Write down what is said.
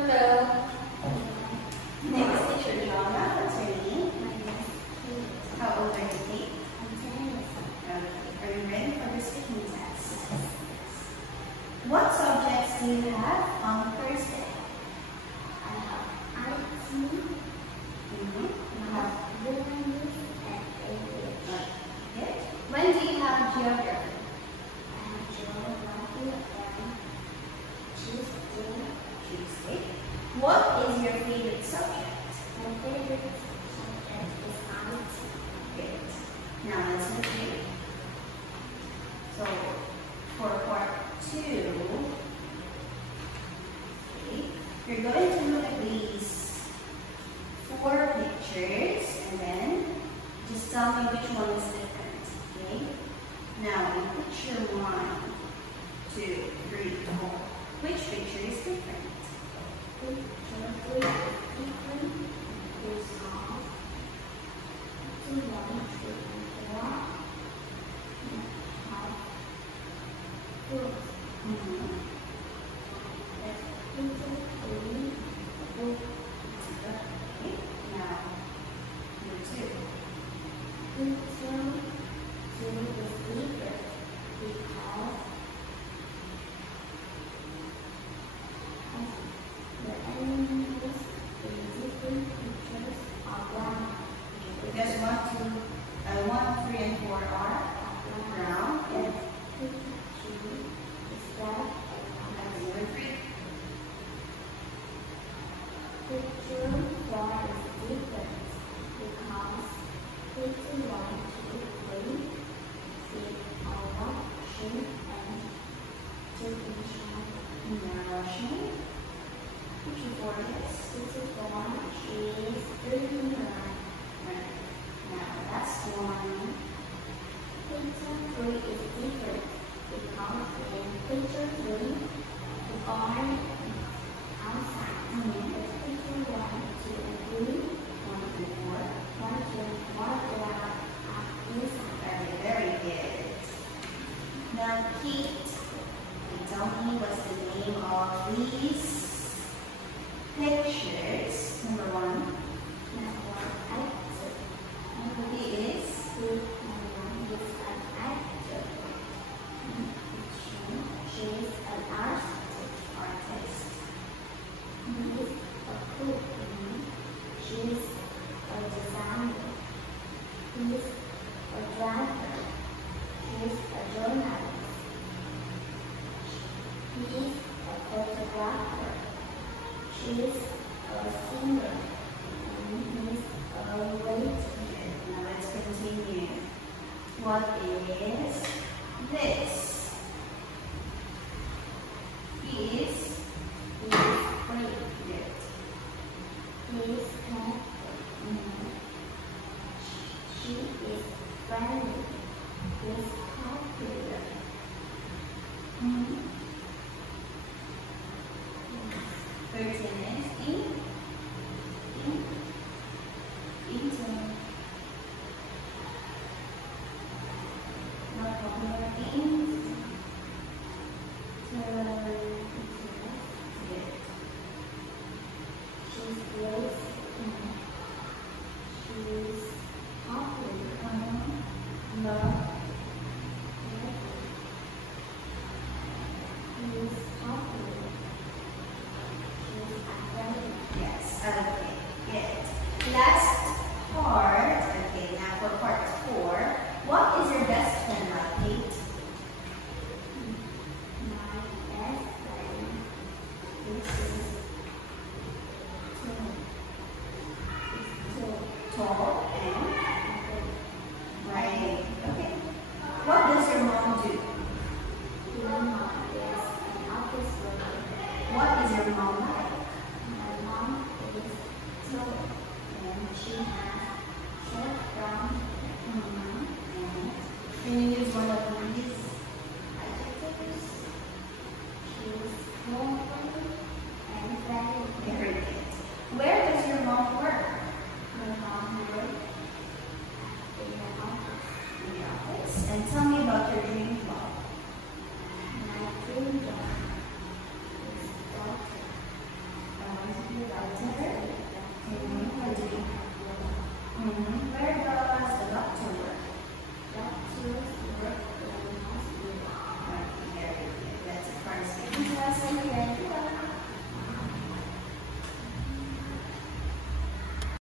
Hello. Next picture, Joanna. What's your name? How old are you, Kate? Okay. Are you ready for the speaking test? What subjects do you have on Thursday? I have IT, You have Vietnamese, and English. good. When do you have geography? I have geography and Tuesday. Tuesday. What is your favorite subject? My favorite subject is IT. Good. Now let's review. So for part 2, okay, you're going to look at these 4 pictures and then just tell me which one is different. Okay. Now in picture 1, 2, 3, 4, which picture is different? Geography is different. Is of 2, 1, 2, 4. Have fruit. Okay. Now number 2. Because 1, 3, and 4 are brown. And number 3. Now Russian. Picture 4 is. Right. Now that's 1. Very good. Now, Kate, tell me what's the name of these pictures. Number 1. He is. She is an artist. He is a cook. She is a designer. He is a driver. She is a journalist. He is a photographer. She is a singer. And he is a waiter. Now let's continue. What is this? He is. brave. Good. He is careful. She is friendly. He is popular. 13 is in. Eating. Not popular in. Good. She's brave. She's popular. Love. He is popular. She's athletic. Yes. Okay. Good. Last part. Okay. Now for part 4. What is your best friend like, Kate? My best friend is Tall and right. Okay. What does your mom do? Mama is an office worker. What is your mom like? My mom is tall and she has short brown hair. Can you use one of these adjectives? She's helpful and friendly. Very good. Where does your mom work? My mom works in the office. In the office. And tell me about your dream job. My dream job is doctor. 2021.